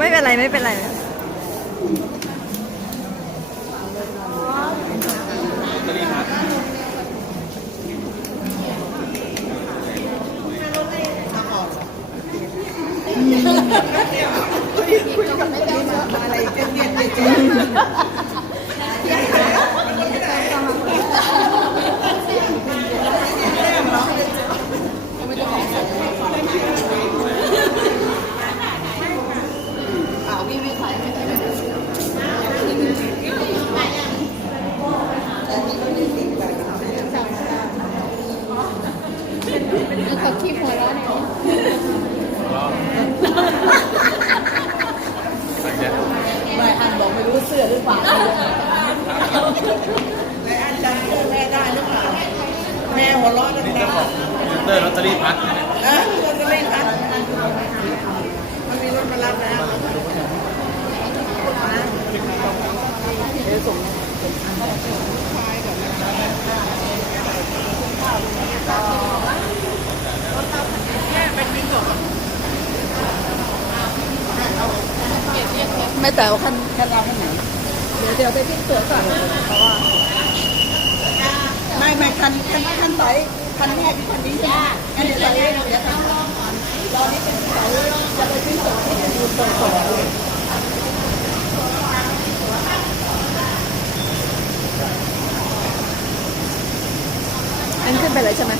ไม่เป็นไรไม่เป็นไรเขาขี้หัวเราะเนี่ยไม่อันบอกไม่รู้เสื้อหรือเปล่าไม่อันจำเสื้อแม่ได้หรือเปล่าแม่หัวเราะดังเตอร์ลอตเตอรี่พัดเออเราจะเล่นอันมันมีรถมารับแล้ว ไม่แต่ว่าคันคันเราคันไหนเดี๋ยวเดี๋ยวไปที่ตัวก่อนเพราะว่าไม่ไม่คันคันคันไหนคันแรกคือคันนี้ใช่ไหมอันนี้เราเล่นเดี๋ยวคันรอก่อนรอนี้เป็นเสาจะไปขึ้นต่อที่จะดูต่อต่ออันขึ้นไปเลยใช่ไหม